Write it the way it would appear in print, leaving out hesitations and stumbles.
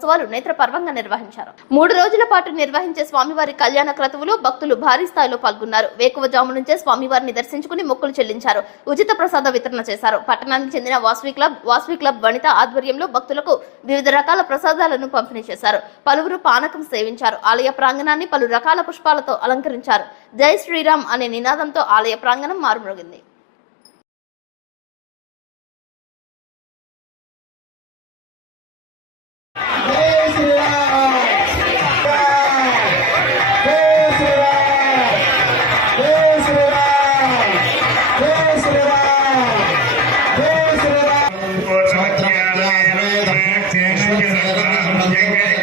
ఉత్సవాలు నేత్రపర్వంగా నిర్వహించారు. 3 రోజుల పాటు నిర్వహించే స్వామివారి కళ్యాణ క్రతువులో భక్తులు భారీ స్థాయిలో పాల్గొన్నారు. వేకువజాము నుంచే స్వామివారిని దర్శించుకుని మొక్కులు చెల్లించారు. ఉచిత ప్రసాద వితరణ చేశారు. పట్టణానికి చెందిన వాసవి క్లబ్ వనిత ఆధ్వర్యంలో భక్తులకు వివిధ రకాల ప్రసాదాలను పంపిణీ చేశారు. పలువురు పానకం సేవించారు. ఆలయ ప్రాంగణాన్ని పలు రకాల పుష్పాలతో అలంకరించారు. జై శ్రీరామ్ అనే నినాదంతో ఆలయ ప్రాంగణం మారుమ్రోగింది. Jai